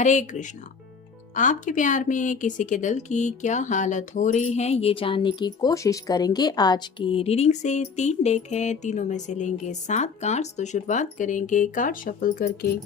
हरे कृष्णा। आपके प्यार में किसी के दिल की क्या हालत हो रही है, ये जानने की कोशिश करेंगे आज की रीडिंग से। 3 डेक है, तीनों में से लेंगे 7 कार्ड्स। तो शुरुआत करेंगे कार्ड शफल करके।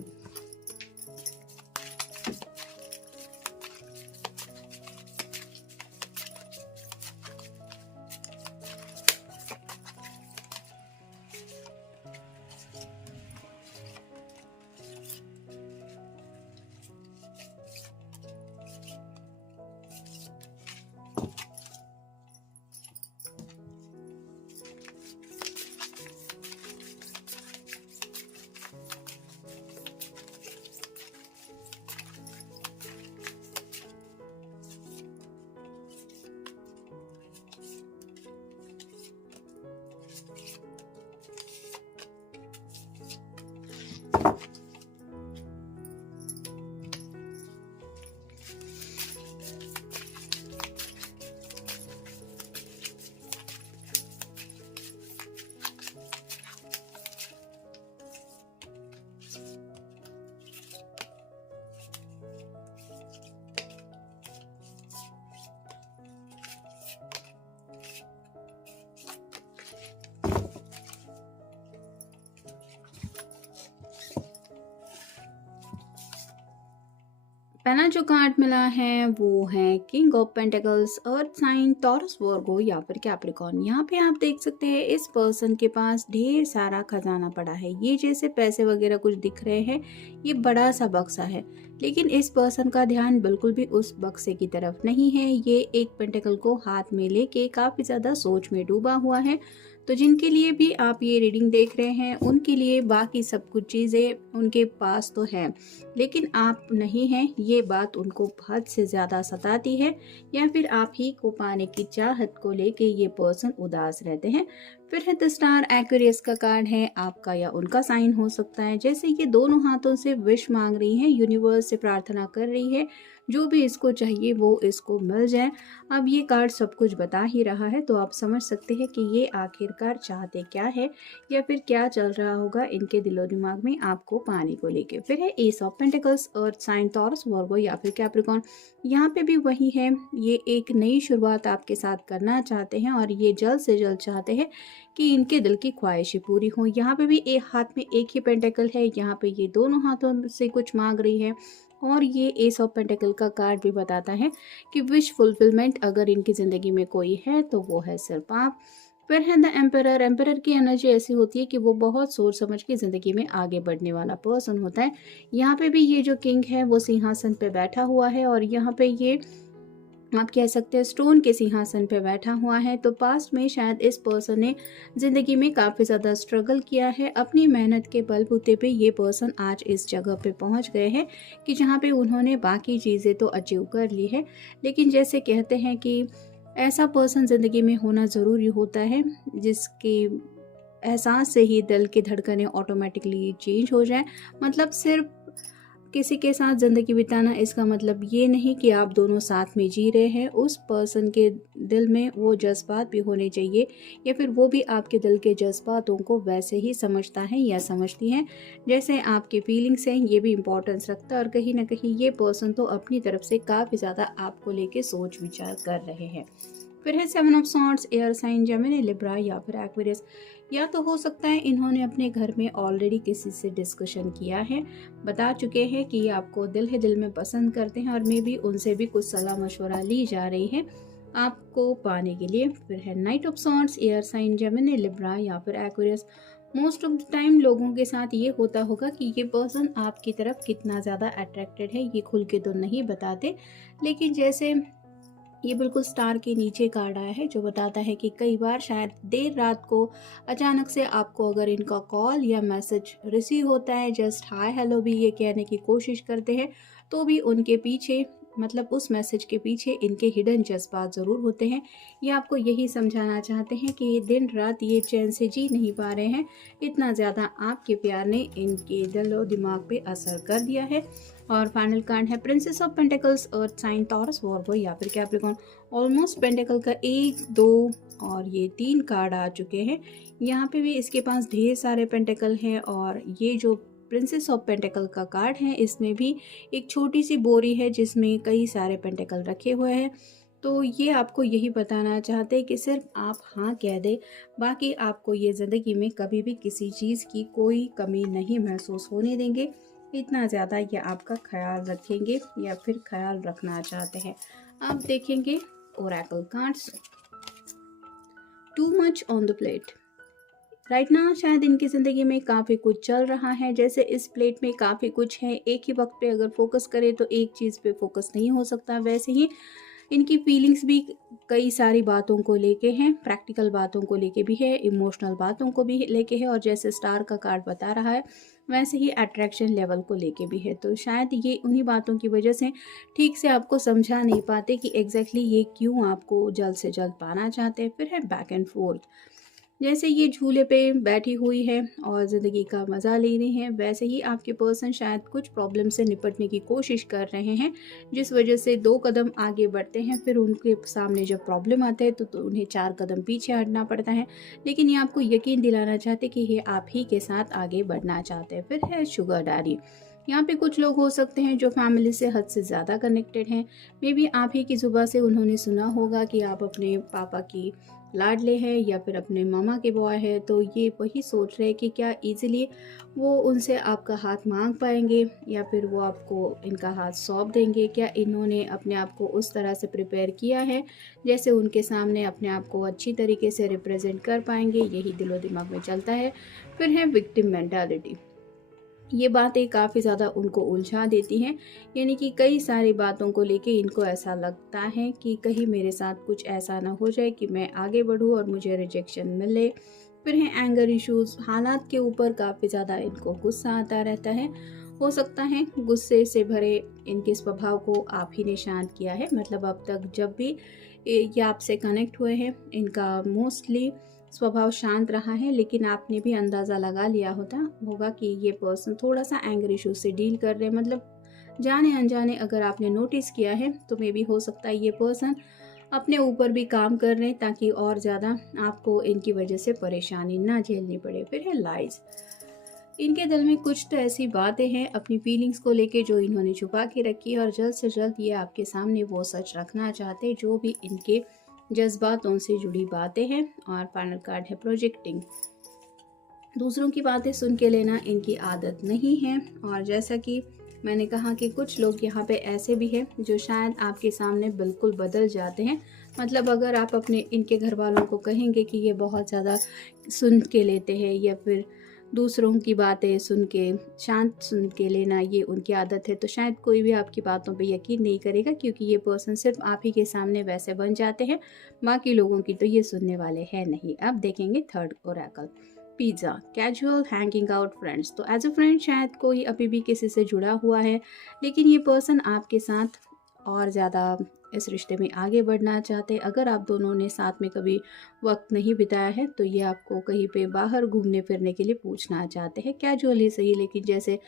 पहला जो कार्ड मिला है वो है king of pentacles, earth sign, Taurus, Virgo या फिर कैप्रिकॉर्न। यहाँ पे आप देख सकते हैं इस पर्सन के पास ढेर सारा खजाना पड़ा है। ये जैसे पैसे वगैरह कुछ दिख रहे हैं, ये बड़ा सा बक्सा है, लेकिन इस पर्सन का ध्यान बिल्कुल भी उस बक्से की तरफ नहीं है। ये एक पेंटिकल को हाथ में लेके काफी ज्यादा सोच में डूबा हुआ है। तो जिनके लिए भी आप ये रीडिंग देख रहे हैं, उनके लिए बाकी सब कुछ चीजें उनके पास तो है, लेकिन आप नहीं हैं। ये बात उनको हद से ज़्यादा सताती है, या फिर आप ही को पाने की चाहत को लेके ये पर्सन उदास रहते हैं। फिर है द स्टार, एक्वेरियस का कार्ड है, आपका या उनका साइन हो सकता है। जैसे ये दोनों हाथों से विश मांग रही है, यूनिवर्स से प्रार्थना कर रही है, जो भी इसको चाहिए वो इसको मिल जाए। अब ये कार्ड सब कुछ बता ही रहा है, तो आप समझ सकते हैं कि ये आखिरकार चाहते क्या है, या फिर क्या चल रहा होगा इनके दिलो दिमाग में आपको पाने को लेके। फिर है ace of pentacles, earth sign, Taurus, Virgo या फिर कैप्रिकॉर्न। यहाँ पे भी वही है, ये एक नई शुरुआत आपके साथ करना चाहते हैं और ये जल्द से जल्द चाहते हैं कि इनके दिल की ख्वाहिशें पूरी हों। यहाँ पे भी एक हाथ में एक ही पेंटिकल है, यहाँ पे ये दोनों हाथों से कुछ मांग रही है। और ये एस ऑफ पेंटिकल का कार्ड भी बताता है कि विश फुलफिलमेंट अगर इनकी ज़िंदगी में कोई है तो वो है सिर्फ आप। फिर है द एम्परर। एम्परर की एनर्जी ऐसी होती है कि वो बहुत सोच समझ के ज़िंदगी में आगे बढ़ने वाला पर्सन होता है। यहाँ पे भी ये जो किंग है वो सिंहासन पे बैठा हुआ है, और यहाँ पे ये आप कह सकते हैं स्टोन के सिंहासन पे बैठा हुआ है। तो पास्ट में शायद इस पर्सन ने जिंदगी में काफी ज्यादा स्ट्रगल किया है। अपनी मेहनत के बलबूते पे ये पर्सन आज इस जगह पे पहुंच गए हैं कि जहाँ पे उन्होंने बाकी चीजें तो अचीव कर ली है, लेकिन जैसे कहते हैं कि ऐसा पर्सन जिंदगी में होना जरूरी होता है जिसके एहसास से ही दिल की धड़कनें ऑटोमेटिकली चेंज हो जाए। मतलब सिर्फ किसी के साथ ज़िंदगी बिताना इसका मतलब ये नहीं कि आप दोनों साथ में जी रहे हैं। उस पर्सन के दिल में वो जज्बात भी होने चाहिए, या फिर वो भी आपके दिल के जज्बातों को वैसे ही समझता है या समझती हैं जैसे आपकी फीलिंग्स हैं। ये भी इम्पोर्टेंस रखता है, और कहीं ना कहीं ये पर्सन तो अपनी तरफ से काफ़ी ज़्यादा आपको लेके सोच विचार कर रहे हैं। फिर है 7 of swords, air sign, Gemini, Libra या फिर एक्वेरियस। या तो हो सकता है इन्होंने अपने घर में ऑलरेडी किसी से डिस्कशन किया है, बता चुके हैं कि ये आपको दिल ही दिल में पसंद करते हैं, और मे बी उनसे भी कुछ सलाह मशवरा ली जा रही है आपको पाने के लिए। फिर है knight of swords, air sign, Gemini, Libra या फिर Aquarius. Most of the time लोगों के साथ ये होता होगा कि ये पर्सन आपकी तरफ कितना ज़्यादा अट्रैक्टेड है ये खुल के तो नहीं बताते, लेकिन जैसे ये बिल्कुल स्टार के नीचे कार्ड आया है जो बताता है कि कई बार शायद देर रात को अचानक से आपको अगर इनका कॉल या मैसेज रिसीव होता है, जस्ट हाय हेलो भी ये कहने की कोशिश करते हैं, तो भी उनके पीछे, मतलब उस मैसेज के पीछे इनके हिडन जज्बात ज़रूर होते हैं। ये आपको यही समझाना चाहते हैं कि दिन रात ये चैन से जी नहीं पा रहे हैं, इतना ज़्यादा आपके प्यार ने इनके दिलो दिमाग पे असर कर दिया है। और फाइनल कार्ड है princess of pentacles, earth sign, Taurus, Virgo या फिर कैप्रिकॉर्न। ऑलमोस्ट पेंटिकल का 1 2 और ये 3 कार्ड आ चुके हैं। यहाँ पे भी इसके पास ढेर सारे पेंटिकल हैं, और ये जो प्रिंसेस ऑफ पेंटिकल का कार्ड है, इसमें भी एक छोटी सी बोरी है जिसमें कई सारे पेंटिकल रखे हुए हैं। तो ये आपको यही बताना चाहते हैं कि सिर्फ आप हाँ कह दें, बाकी आपको ये ज़िंदगी में कभी भी किसी चीज़ की कोई कमी नहीं महसूस होने देंगे। इतना ज़्यादा ये आपका ख्याल रखेंगे या फिर ख्याल रखना चाहते हैं। अब देखेंगे Oracle cards. Too much on the plate. Right now शायद इनकी ज़िंदगी में काफ़ी कुछ चल रहा है, जैसे इस प्लेट में काफ़ी कुछ है। एक ही वक्त पे अगर फोकस करें तो एक चीज़ पे फोकस नहीं हो सकता। वैसे ही इनकी फीलिंग्स भी कई सारी बातों को लेके हैं, प्रैक्टिकल बातों को लेके भी है, इमोशनल बातों को भी लेके है, और जैसे स्टार का कार्ड बता रहा है वैसे ही अट्रैक्शन लेवल को लेके भी है। तो शायद ये उन्हीं बातों की वजह से ठीक से आपको समझा नहीं पाते कि एग्जैक्टली ये क्यों आपको जल्द से जल्द पाना चाहते हैं। फिर है बैक एंड फोर्थ। जैसे ये झूले पे बैठी हुई है और ज़िंदगी का मज़ा ले रही है, वैसे ही आपके पर्सन शायद कुछ प्रॉब्लम से निपटने की कोशिश कर रहे हैं, जिस वजह से 2 कदम आगे बढ़ते हैं, फिर उनके सामने जब प्रॉब्लम आता है तो उन्हें 4 कदम पीछे हटना पड़ता है। लेकिन ये आपको यकीन दिलाना चाहते कि ये आप ही के साथ आगे बढ़ना चाहते हैं। फिर है शुगर डैडी। यहाँ पे कुछ लोग हो सकते हैं जो फैमिली से हद से ज़्यादा कनेक्टेड हैं। मे बी आप ही की ज़ुबान से उन्होंने सुना होगा कि आप अपने पापा की लाडले हैं या फिर अपने मामा के बॉय हैं, तो ये वही सोच रहे हैं कि क्या इजीली वो उनसे आपका हाथ मांग पाएंगे या फिर वो आपको इनका हाथ सौंप देंगे। क्या इन्होंने अपने आप को उस तरह से प्रिपेयर किया है जैसे उनके सामने अपने आप को अच्छी तरीके से रिप्रेजेंट कर पाएंगे, यही दिलो दिमाग में चलता है। फिर है विक्टिम मेंटालिटी। ये बातें काफ़ी ज़्यादा उनको उलझा देती हैं, यानी कि कई सारी बातों को लेके इनको ऐसा लगता है कि कहीं मेरे साथ कुछ ऐसा ना हो जाए कि मैं आगे बढ़ूँ और मुझे रिजेक्शन मिले। फिर है एंगर इश्यूज़। हालात के ऊपर काफ़ी ज़्यादा इनको गुस्सा आता रहता है। हो सकता है गुस्से से भरे इनके स्वभाव को आप ही ने शांत किया है। मतलब अब तक जब भी ये आपसे कनेक्ट हुए हैं इनका मोस्टली स्वभाव शांत रहा है, लेकिन आपने भी अंदाज़ा लगा लिया होगा कि ये पर्सन थोड़ा सा एंगर इशू से डील कर रहे हैं। मतलब जाने अनजाने अगर आपने नोटिस किया है तो मे भी हो सकता है ये पर्सन अपने ऊपर भी काम कर रहे हैं ताकि और ज़्यादा आपको इनकी वजह से परेशानी ना झेलनी पड़े। फिर है लाइज। इनके दिल में कुछ तो ऐसी बातें हैं अपनी फीलिंग्स को लेके जो इन्होंने छुपा के रखी है, और जल्द से जल्द ये आपके सामने वो सच रखना चाहते हैं जो भी इनके जज्बातों से जुड़ी बातें हैं। और फाइनल कार्ड है प्रोजेक्टिंग। दूसरों की बातें सुन के लेना इनकी आदत नहीं है, और जैसा कि मैंने कहा कि कुछ लोग यहाँ पे ऐसे भी हैं जो शायद आपके सामने बिल्कुल बदल जाते हैं। मतलब अगर आप अपने इनके घर वालों को कहेंगे कि ये बहुत ज़्यादा सुन के लेते हैं या फिर दूसरों की बातें सुन के शांत सुन के लेना ये उनकी आदत है, तो शायद कोई भी आपकी बातों पे यकीन नहीं करेगा, क्योंकि ये पर्सन सिर्फ आप ही के सामने वैसे बन जाते हैं, बाकी लोगों की तो ये सुनने वाले हैं नहीं। अब देखेंगे third Oracle. Pizza. Casual hanging out friends. तो एज अ फ्रेंड शायद कोई अभी भी किसी से जुड़ा हुआ है, लेकिन ये पर्सन आपके साथ और ज़्यादा इस रिश्ते में आगे बढ़ना चाहते हैं। अगर आप दोनों ने साथ में कभी वक्त नहीं बिताया है तो ये आपको कहीं पे बाहर घूमने फिरने के लिए पूछना चाहते हैं, कैजुअली सही, लेकिन जैसे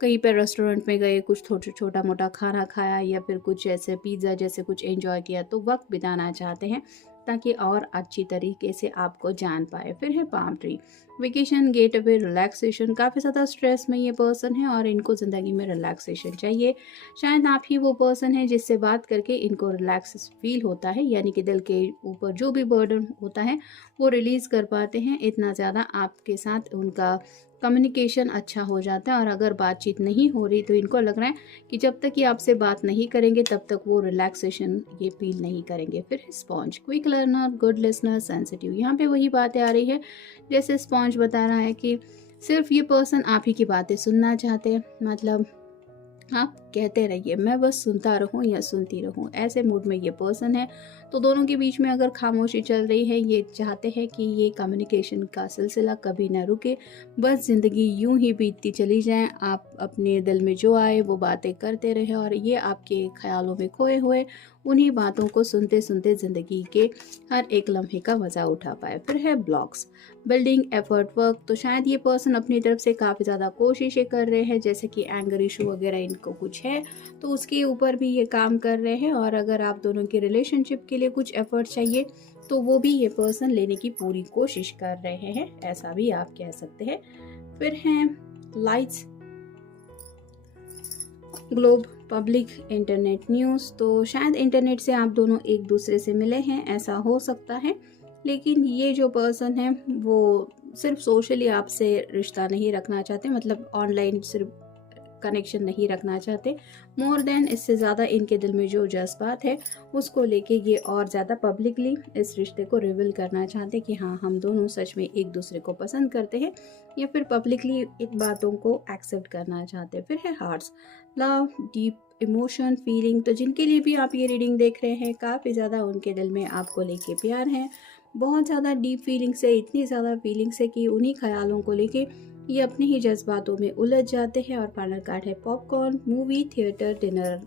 कहीं पर रेस्टोरेंट में गए, कुछ छोटा मोटा खाना खाया या फिर कुछ ऐसे पिज़्ज़ा जैसे कुछ एंजॉय किया, तो वक्त बिताना चाहते हैं ताकि और अच्छी तरीके से आपको जान पाए। फिर है palm tree. Vacation, get away, relaxation. काफ़ी ज़्यादा स्ट्रेस में ये पर्सन है और इनको ज़िंदगी में रिलैक्सेशन चाहिए। शायद आप ही वो पर्सन है जिससे बात करके इनको रिलैक्स फील होता है, यानी कि दिल के ऊपर जो भी बर्डन होता है वो रिलीज़ कर पाते हैं। इतना ज़्यादा आपके साथ उनका कम्युनिकेशन अच्छा हो जाता है, और अगर बातचीत नहीं हो रही तो इनको लग रहा है कि जब तक ये आपसे बात नहीं करेंगे तब तक वो रिलैक्सेशन ये फील नहीं करेंगे। फिर sponge. Quick learner, good listener, sensitive. यहाँ पे वही बातें आ रही है जैसे स्पॉन्ज बता रहा है कि सिर्फ ये पर्सन आप ही की बातें सुनना चाहते हैं। मतलब आप कहते रहिए, मैं बस सुनता रहूं या सुनती रहूं, ऐसे मूड में ये पर्सन है। तो दोनों के बीच में अगर खामोशी चल रही है, ये चाहते हैं कि ये कम्युनिकेशन का सिलसिला कभी ना रुके, बस ज़िंदगी यूं ही बीतती चली जाए, आप अपने दिल में जो आए वो बातें करते रहे और ये आपके ख्यालों में खोए हुए उन्हीं बातों को सुनते सुनते ज़िंदगी के हर एक लम्हे का मज़ा उठा पाए। फिर है ब्लॉक्स। Building, effort, work. तो शायद ये पर्सन अपनी तरफ से काफ़ी ज़्यादा कोशिशें कर रहे हैं, जैसे कि एंगर इशू वगैरह इनको कुछ है तो उसके ऊपर भी ये काम कर रहे हैं, और अगर आप दोनों के रिलेशनशिप के लिए कुछ एफर्ट चाहिए तो वो भी ये पर्सन लेने की पूरी कोशिश कर रहे हैं, ऐसा भी आप कह सकते हैं। फिर हैं lights. Globe, public, internet news. तो शायद इंटरनेट से आप दोनों एक दूसरे से मिले हैं, ऐसा हो सकता है। लेकिन ये जो पर्सन है वो सिर्फ सोशली आपसे रिश्ता नहीं रखना चाहते, मतलब ऑनलाइन सिर्फ कनेक्शन नहीं रखना चाहते। मोर देन, इससे ज़्यादा इनके दिल में जो जज्बात है उसको लेके ये और ज़्यादा पब्लिकली इस रिश्ते को रिवील करना चाहते कि हाँ, हम दोनों सच में एक दूसरे को पसंद करते हैं, या फिर पब्लिकली इन बातों को एक्सेप्ट करना चाहते हैं। फिर है hearts, love, deep emotion, feeling. तो जिनके लिए भी आप ये रीडिंग देख रहे हैं, काफ़ी ज़्यादा उनके दिल में आपको लेके प्यार है, बहुत ज़्यादा डीप फीलिंग्स है, इतनी ज़्यादा फीलिंग्स है कि उन्हीं ख्यालों को लेके ये अपने ही जज्बातों में उलझ जाते हैं। और फाइनल कार्ड है popcorn, movie, theatre, dinner,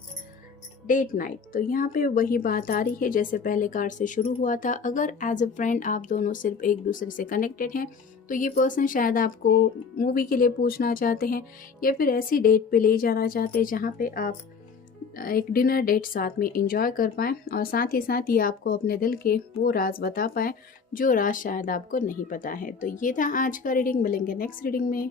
date night. तो यहाँ पे वही बात आ रही है जैसे पहले कार्ड से शुरू हुआ था। अगर एज अ फ्रेंड आप दोनों सिर्फ एक दूसरे से कनेक्टेड हैं, तो ये पर्सन शायद आपको मूवी के लिए पूछना चाहते हैं, या फिर ऐसी डेट पे ले जाना चाहते हैं जहाँ पे आप एक डिनर डेट साथ में एंजॉय कर पाएँ, और साथ ही साथ ये आपको अपने दिल के वो राज बता पाएँ जो राज शायद आपको नहीं पता है। तो ये था आज का रीडिंग। मिलेंगे नेक्स्ट रीडिंग में।